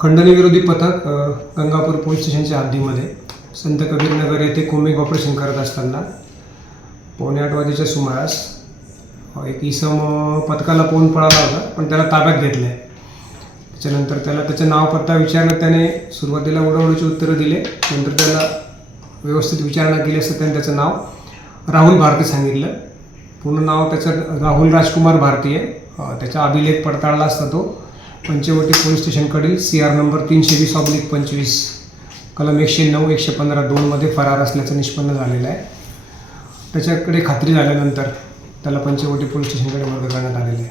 खंडणीविरोधी पथक गंगापूर पोलीस स्टेशनच्या हद्दीमध्ये संत कबीर नगर येथे कोमिक ऑपरेशन करत असताना पावणे आठ वाजेच्या सुमारास एक इसम पथकाला पोहून पळाला होता पण त्याला ताब्यात घेतलं आहे त्याच्यानंतर त्याला त्याचं नाव पत्ता विचारण्यात त्याने सुरुवातीला ओढवडीची उत्तरं दिले नंतर त्याला व्यवस्थित विचारणा केली असता त्याने त्याचं नाव राहुल भारती सांगितलं. पूर्ण नाव त्याचं राहुल राजकुमार भारती आहे. त्याचा अभिलेख पडताळला असता तो. पंचवटी पोलीस स्टेशनकडील सी आर नंबर तीनशे वीस ऑब्लिक पंचवीस कलम एकशे नऊ एकशे पंधरा दोनमध्ये फरार असल्याचं निष्पन्न झालेलं आहे. त्याच्याकडे खात्री झाल्यानंतर त्याला पंचवटी पोलीस स्टेशनकडे वर्ग करण्यात आलेलं आहे.